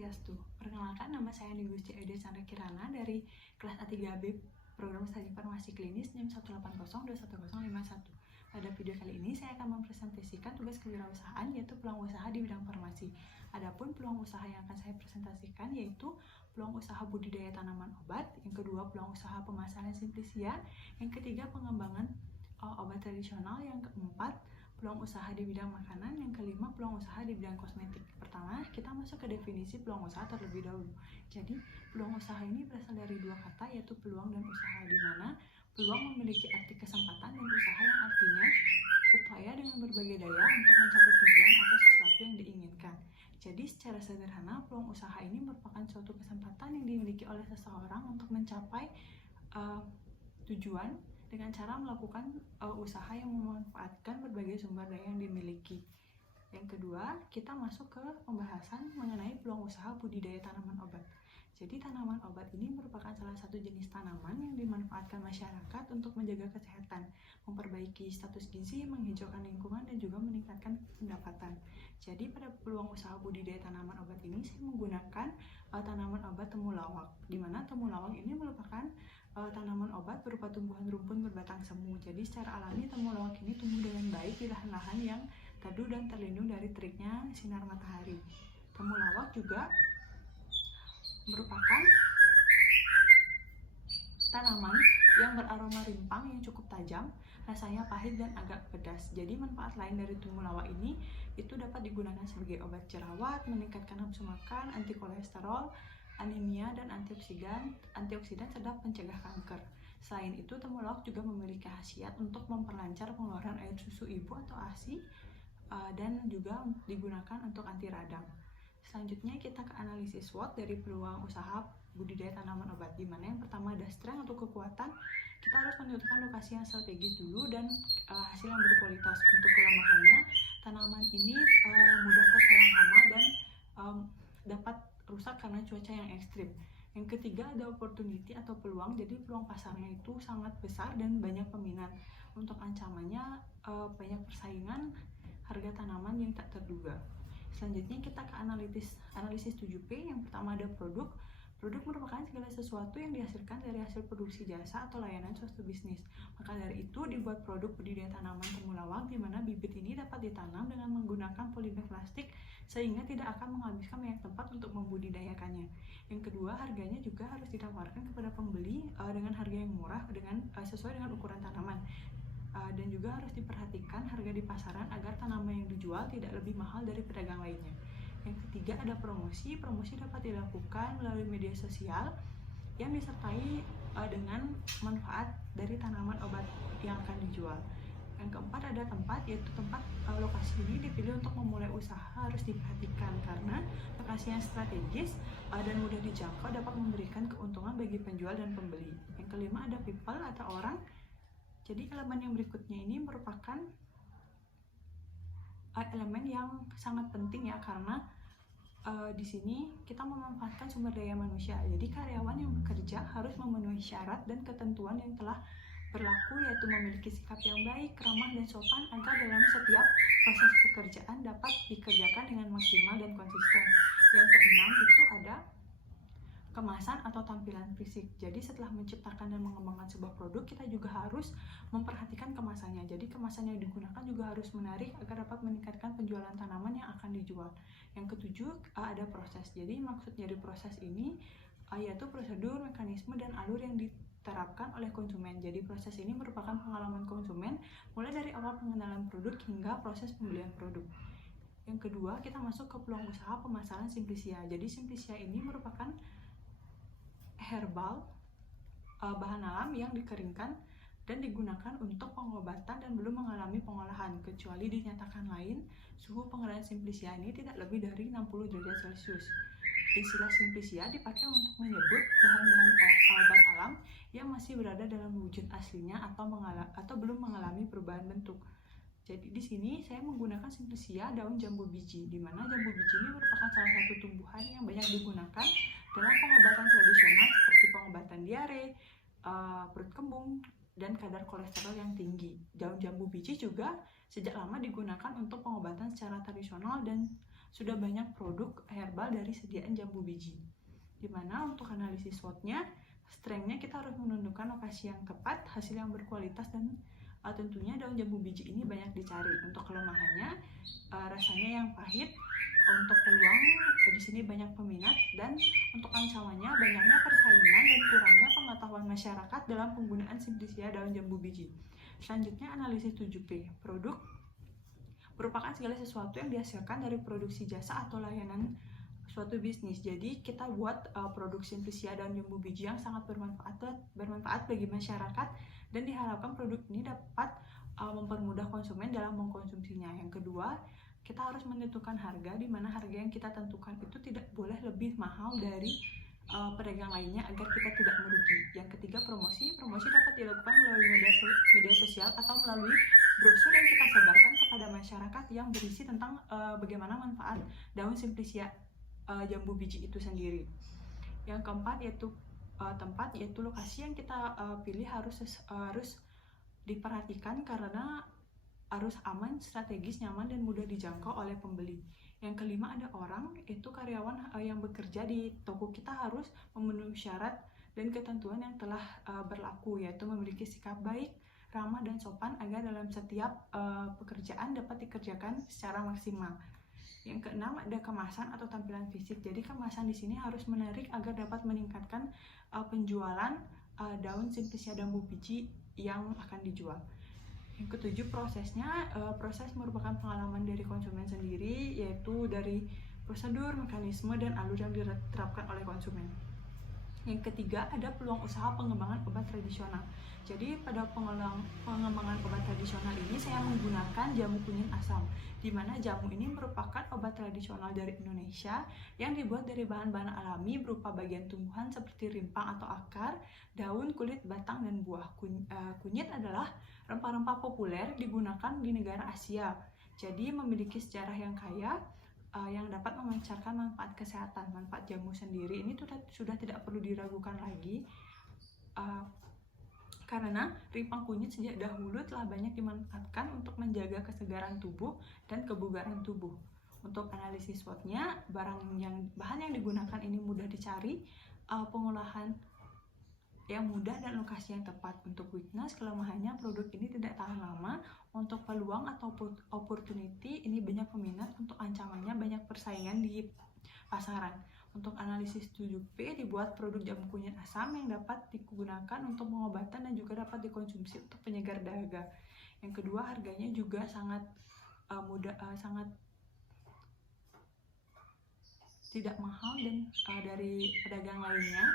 Swastiastu. Perkenalkan, nama saya Nigusti Ede Chandra Kirana dari kelas A3B Program Studi Farmasi Klinis NIM 180211051. Pada video kali ini saya akan mempresentasikan tugas kewirausahaan, yaitu peluang usaha di bidang farmasi. Adapun peluang usaha yang akan saya presentasikan yaitu peluang usaha budidaya tanaman obat, yang kedua peluang usaha pemasaran simplisia, yang ketiga pengembangan obat tradisional, yang keempat peluang usaha di bidang makanan, yang kelima peluang usaha di bidang kosmetik. Pertama, kita masuk ke definisi peluang usaha terlebih dahulu. Jadi, peluang usaha ini berasal dari dua kata, yaitu peluang dan usaha, di mana peluang memiliki arti kesempatan dan usaha yang artinya upaya dengan berbagai daya untuk mencapai tujuan atau sesuatu yang diinginkan. Jadi, secara sederhana, peluang usaha ini merupakan suatu kesempatan yang dimiliki oleh seseorang untuk mencapai tujuan dengan cara melakukan usaha yang memanfaatkan berbagai sumber daya yang dimiliki. Yang kedua, kita masuk ke pembahasan mengenai peluang usaha budidaya tanaman obat. Jadi, tanaman obat ini merupakan salah satu jenis tanaman yang dimanfaatkan masyarakat untuk menjaga kesehatan, memperbaiki status gizi, menghijaukan lingkungan, dan juga meningkatkan pendapatan. Jadi, pada peluang usaha budidaya tanaman obat ini, saya menggunakan tanaman obat temulawak, di mana temulawak ini merupakan tanaman obat berupa tumbuhan rumpun berbatang semu. Jadi secara alami temulawak ini tumbuh dengan baik di lahan-lahan yang teduh dan terlindung dari teriknya sinar matahari. Temulawak juga merupakan tanaman yang beraroma rimpang yang cukup tajam, rasanya pahit dan agak pedas. Jadi manfaat lain dari temulawak ini itu dapat digunakan sebagai obat jerawat, meningkatkan nafsu makan, anti kolesterol, anemia, dan antioksidan sedang pencegah kanker. Selain itu, temulawak juga memiliki khasiat untuk memperlancar pengeluaran air susu ibu atau ASI dan juga digunakan untuk anti radang. Selanjutnya kita ke analisis SWOT dari peluang usaha budidaya tanaman obat, di mana yang pertama ada strength atau kekuatan. Kita harus menentukan lokasi yang strategis dulu dan hasil yang berkualitas. Untuk kelemahannya, tanaman ini mudah terserang hama dan dapat rusak karena cuaca yang ekstrim. Yang ketiga ada opportunity atau peluang, jadi peluang pasarnya itu sangat besar dan banyak peminat. Untuk ancamannya banyak persaingan, harga tanaman yang tak terduga. Selanjutnya kita ke analisis 7P. Yang pertama ada produk. Produk merupakan segala sesuatu yang dihasilkan dari hasil produksi jasa atau layanan suatu bisnis. Maka dari itu dibuat produk budidaya tanaman temulawak, di mana bibit ini dapat ditanam dengan menggunakan polybag plastik sehingga tidak akan menghabiskan banyak tempat untuk membudidayakannya. Yang kedua, harganya juga harus ditawarkan kepada pembeli dengan harga yang murah sesuai dengan ukuran tanaman. Dan juga harus diperhatikan harga di pasaran agar tanaman yang dijual tidak lebih mahal dari pedagang lainnya. Yang ketiga ada promosi. Promosi dapat dilakukan melalui media sosial yang disertai dengan manfaat dari tanaman obat yang akan dijual. Yang keempat ada tempat, yaitu tempat lokasi ini dipilih untuk memulai usaha harus diperhatikan karena lokasi yang strategis dan mudah dijangkau dapat memberikan keuntungan bagi penjual dan pembeli. Yang kelima ada people atau orang. Jadi elemen yang berikutnya ini merupakan elemen yang sangat penting ya, karena di sini kita memanfaatkan sumber daya manusia. Jadi karyawan yang bekerja harus memenuhi syarat dan ketentuan yang telah berlaku, yaitu memiliki sikap yang baik, ramah, dan sopan agar dalam setiap proses pekerjaan dapat dikerjakan dengan maksimal dan konsisten. Yang keenam itu ada kemasan atau tampilan fisik. Jadi setelah menciptakan dan mengembangkan sebuah produk, kita juga harus memperhatikan kemasannya. Jadi kemasan yang digunakan juga harus menarik agar dapat meningkatkan penjualan tanaman yang akan dijual. Yang ketujuh ada proses. Jadi maksud dari proses ini yaitu prosedur, mekanisme, dan alur yang diterapkan oleh konsumen. Jadi proses ini merupakan pengalaman konsumen mulai dari awal pengenalan produk hingga proses pembelian produk. Yang kedua, kita masuk ke peluang usaha pemasaran simplisia. Jadi simplisia ini merupakan herbal bahan alam yang dikeringkan dan digunakan untuk pengobatan dan belum mengalami pengolahan, kecuali dinyatakan lain. Suhu pengenalan simplisia ini tidak lebih dari 60 derajat Celcius. Istilah simplisia dipakai untuk menyebut bahan-bahan obat alam yang masih berada dalam wujud aslinya atau belum mengalami perubahan bentuk. Jadi di sini saya menggunakan simplisia daun jambu biji, di mana jambu biji ini merupakan salah satu tumbuhan yang banyak digunakan dalam pengobatan tradisional seperti pengobatan diare, perut kembung, dan kadar kolesterol yang tinggi. Daun jambu biji juga sejak lama digunakan untuk pengobatan secara tradisional dan sudah banyak produk herbal dari sediaan jambu biji. Dimana untuk analisis SWOT-nya, strength-nya kita harus menentukan lokasi yang tepat, hasil yang berkualitas, dan tentunya daun jambu biji ini banyak dicari. Untuk kelemahannya, rasanya yang pahit. Untuk peluang, di sini banyak peminat, dan untuk ancamannya banyaknya persaingan dan kurangnya pengetahuan masyarakat dalam penggunaan Simplicia daun jambu biji. Selanjutnya analisis 7P. Produk merupakan segala sesuatu yang dihasilkan dari produksi jasa atau layanan suatu bisnis. Jadi kita buat produk Simplicia daun jambu biji yang sangat bermanfaat bagi masyarakat, dan diharapkan produk ini dapat mempermudah konsumen dalam mengkonsumsinya. Yang kedua, kita harus menentukan harga, di mana harga yang kita tentukan itu tidak boleh lebih mahal dari pedagang lainnya agar kita tidak merugi. Yang ketiga, promosi dapat dilakukan melalui media sosial atau melalui brosur yang kita sebarkan kepada masyarakat yang berisi tentang bagaimana manfaat daun Simplicia jambu biji itu sendiri. Yang keempat yaitu tempat, yaitu lokasi yang kita pilih harus diperhatikan karena harus aman, strategis, nyaman, dan mudah dijangkau oleh pembeli. Yang kelima ada orang, itu karyawan yang bekerja di toko kita harus memenuhi syarat dan ketentuan yang telah berlaku, yaitu memiliki sikap baik, ramah, dan sopan agar dalam setiap pekerjaan dapat dikerjakan secara maksimal. Yang keenam ada kemasan atau tampilan fisik. Jadi kemasan di sini harus menarik agar dapat meningkatkan penjualan daun Simplicia jambu biji yang akan dijual. Yang ketujuh prosesnya, proses merupakan pengalaman dari konsumen sendiri, yaitu dari prosedur, mekanisme, dan alur yang diterapkan oleh konsumen. Yang ketiga ada peluang usaha pengembangan obat tradisional. Jadi pada pengembangan obat tradisional ini saya menggunakan jamu kunyit asam, di mana jamu ini merupakan obat tradisional dari Indonesia yang dibuat dari bahan-bahan alami berupa bagian tumbuhan seperti rimpang atau akar, daun, kulit, batang, dan buah. Kunyit adalah rempah-rempah populer digunakan di negara Asia, jadi memiliki sejarah yang kaya yang dapat memancarkan manfaat kesehatan. Manfaat jamu sendiri ini sudah tidak perlu diragukan lagi, karena rimpang kunyit sejak dahulu telah banyak dimanfaatkan untuk menjaga kesegaran tubuh dan kebugaran tubuh. Untuk analisis SWOT-nya, bahan yang digunakan ini mudah dicari, pengolahan yang mudah, dan lokasi yang tepat. Untuk weakness, kelemahannya produk ini tidak tahan lama. Untuk peluang atau opportunity, ini banyak peminat. Untuk ancamannya banyak persaingan di pasaran. Untuk analisis 7P, dibuat produk jamu kunyit asam yang dapat digunakan untuk pengobatan dan juga dapat dikonsumsi untuk penyegar dahaga. Yang kedua, harganya juga sangat sangat tidak mahal dan dari pedagang lainnya.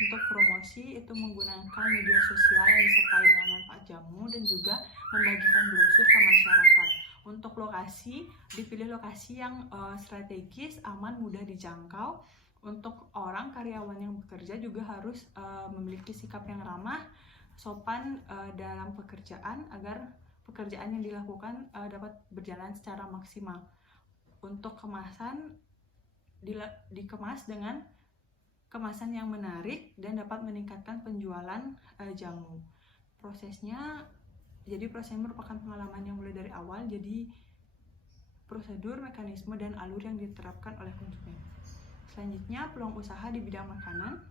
Untuk promosi itu menggunakan media sosial yang disertai dengan manfaat jamu dan juga membagikan brosur ke masyarakat. Untuk lokasi, dipilih lokasi yang strategis, aman, mudah dijangkau. Untuk karyawan yang bekerja juga harus memiliki sikap yang ramah, sopan dalam pekerjaan agar pekerjaan yang dilakukan dapat berjalan secara maksimal. Untuk kemasan, dikemas dengan kemasan yang menarik dan dapat meningkatkan penjualan jamu. Prosesnya merupakan pengalaman yang mulai dari awal, jadi prosedur, mekanisme, dan alur yang diterapkan oleh konsumen. Selanjutnya, peluang usaha di bidang makanan.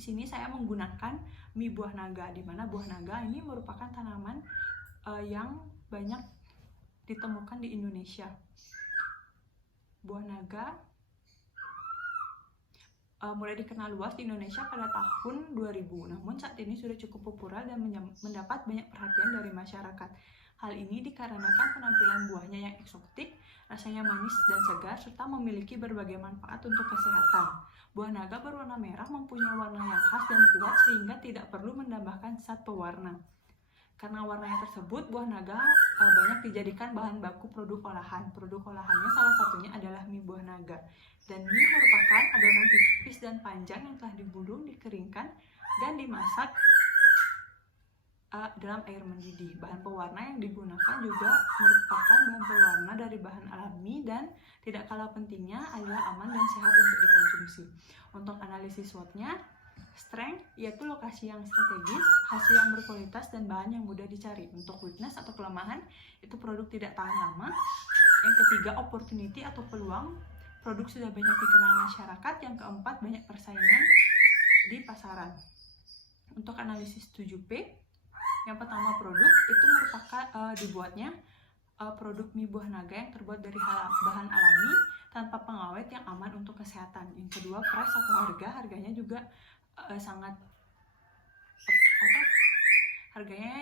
Di sini saya menggunakan mie buah naga, di mana buah naga ini merupakan tanaman yang banyak ditemukan di Indonesia. Buah naga mulai dikenal luas di Indonesia pada tahun 2000, namun saat ini sudah cukup populer dan mendapat banyak perhatian dari masyarakat. Hal ini dikarenakan penampilan buahnya yang eksotik, rasanya manis dan segar, serta memiliki berbagai manfaat untuk kesehatan. Buah naga berwarna merah mempunyai warna yang khas dan kuat sehingga tidak perlu menambahkan zat pewarna. Karena warnanya tersebut, buah naga banyak dijadikan bahan baku produk olahan. Produk olahannya salah satunya adalah mie buah naga. Dan mie merupakan adonan tipis dan panjang yang telah digulung, dikeringkan, dan dimasak dalam air mendidih. Bahan pewarna yang digunakan juga merupakan bahan pewarna dari bahan alami dan tidak kalah pentingnya adalah aman dan sehat untuk dikonsumsi. Untuk analisis SWOT-nya, strength yaitu lokasi yang strategis, hasil yang berkualitas, dan bahan yang mudah dicari. Untuk weakness atau kelemahan, itu produk tidak tahan lama, Yang ketiga, opportunity atau peluang. Produk sudah banyak dikenal masyarakat. Yang keempat, banyak persaingan di pasaran. Untuk analisis 7P, yang pertama, produk itu merupakan dibuatnya produk mie buah naga yang terbuat dari bahan alami tanpa pengawet yang aman untuk kesehatan. Yang kedua, price atau harga. Harganya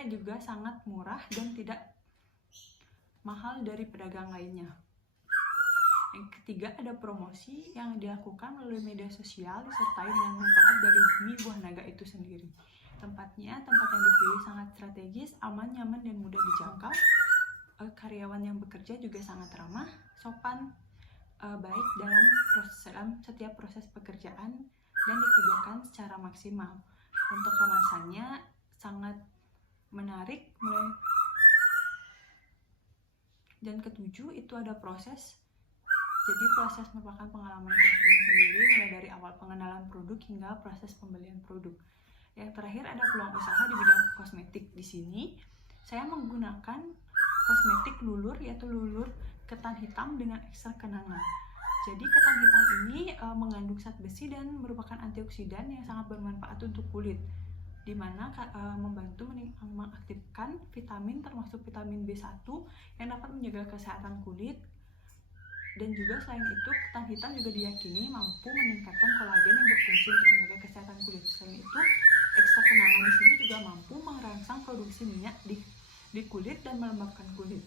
juga sangat murah dan tidak mahal dari pedagang lainnya. Yang ketiga, ada promosi yang dilakukan melalui media sosial disertai dengan manfaat dari mie buah naga itu sendiri. Tempat yang dipilih sangat strategis, aman, nyaman, dan mudah dijangkau. Karyawan yang bekerja juga sangat ramah, sopan, baik dalam setiap proses pekerjaan dan dikerjakan secara maksimal. Untuk kemasannya sangat menarik. Dan ketujuh, itu ada proses. Jadi proses merupakan pengalaman konsumen sendiri, mulai dari awal pengenalan produk hingga proses pembelian produk. Yang terakhir, ada peluang usaha di bidang kosmetik. Di sini saya menggunakan kosmetik lulur, yaitu lulur ketan hitam dengan ekstrak kenanga. Jadi ketan hitam ini mengandung zat besi dan merupakan antioksidan yang sangat bermanfaat untuk kulit, di mana membantu mengaktifkan vitamin termasuk vitamin B1 yang dapat menjaga kesehatan kulit. Dan juga selain itu, ketan hitam juga diyakini mampu meningkatkan kolagen yang berfungsi untuk menjaga kesehatan kulit. Selain itu, ekstrak kenanga di sini juga mampu merangsang produksi minyak di kulit dan melembabkan kulit.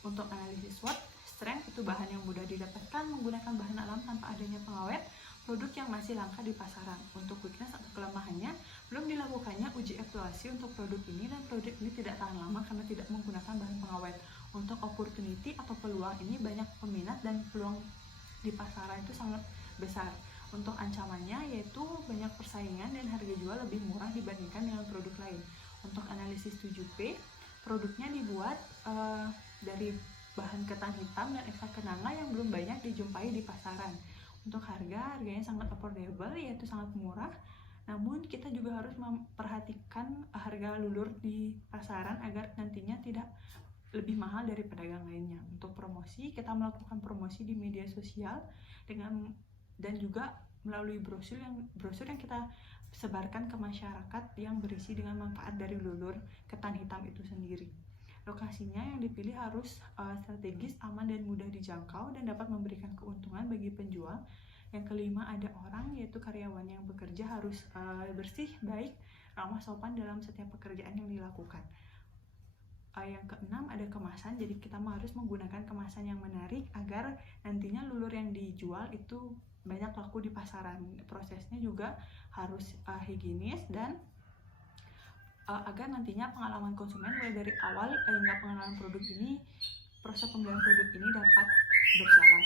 Untuk analisis SWOT, strength itu bahan yang mudah didapatkan menggunakan bahan alam tanpa adanya pengawet, produk yang masih langka di pasaran. Untuk weakness atau kelemahannya, belum dilakukannya uji evaluasi untuk produk ini dan produk ini tidak tahan lama karena tidak menggunakan bahan pengawet. Untuk opportunity atau peluang, ini banyak peminat dan peluang di pasaran itu sangat besar. Untuk ancamannya, yaitu banyak persaingan dan harga jual lebih murah dibandingkan dengan produk lain. Untuk analisis 7P, produknya dibuat dari bahan ketan hitam dan ekstrak kenanga yang belum banyak dijumpai di pasaran. Untuk harganya sangat affordable, yaitu sangat murah. Namun kita juga harus memperhatikan harga lulur di pasaran agar nantinya tidak lebih mahal dari pedagang lainnya. Untuk promosi, kita melakukan promosi di media sosial dan juga melalui brosur yang kita sebarkan ke masyarakat yang berisi dengan manfaat dari lulur ketan hitam itu sendiri. Lokasinya yang dipilih harus strategis, aman, dan mudah dijangkau dan dapat memberikan keuntungan bagi penjual. Yang kelima, ada orang, yaitu karyawan yang bekerja harus bersih, baik, ramah, sopan dalam setiap pekerjaan yang dilakukan. Yang keenam, ada kemasan. Jadi kita harus menggunakan kemasan yang menarik agar nantinya lulur yang dijual itu banyak laku di pasaran. Prosesnya juga harus higienis dan agar nantinya pengalaman konsumen mulai dari awal hingga pengenalan produk ini, proses pembelian produk ini dapat berjalan.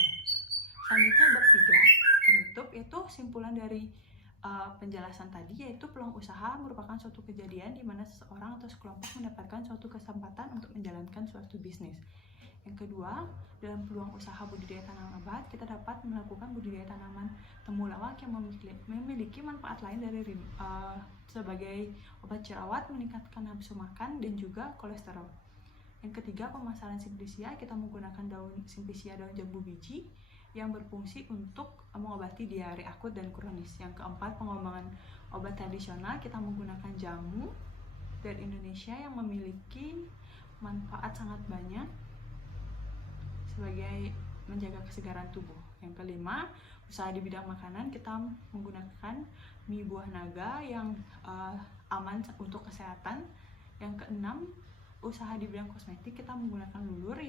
Selanjutnya, bab 3, penutup, yaitu simpulan dari penjelasan tadi, yaitu peluang usaha merupakan suatu kejadian di mana seseorang atau sekelompok mendapatkan suatu kesempatan untuk menjalankan suatu bisnis. Yang kedua, dalam peluang usaha budidaya tanaman obat, kita dapat melakukan budidaya tanaman temulawak yang memiliki manfaat lain dari sebagai obat jerawat, meningkatkan nafsu makan, dan juga kolesterol. Yang ketiga, pemasaran Simplicia, kita menggunakan daun Simplicia, daun jambu biji, yang berfungsi untuk mengobati diare akut dan kronis. Yang keempat, pengembangan obat tradisional, kita menggunakan jamu dari Indonesia yang memiliki manfaat sangat banyak sebagai menjaga kesegaran tubuh. Yang kelima, usaha di bidang makanan, kita menggunakan mie buah naga yang aman untuk kesehatan. Yang keenam, usaha di bidang kosmetik, kita menggunakan lulur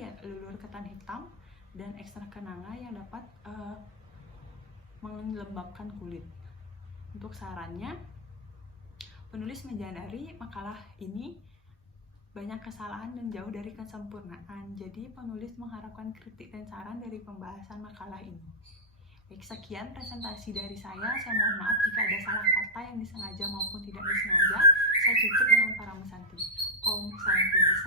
ketan hitam dan ekstrak kenanga yang dapat melembabkan kulit. Untuk sarannya, penulis menyadari makalah ini banyak kesalahan dan jauh dari kesempurnaan. Jadi penulis mengharapkan kritik dan saran dari pembahasan makalah ini. Baik, sekian presentasi dari saya. Saya mohon maaf jika ada salah kata yang disengaja maupun tidak disengaja. Saya tutup dengan para Santi. Om Santi.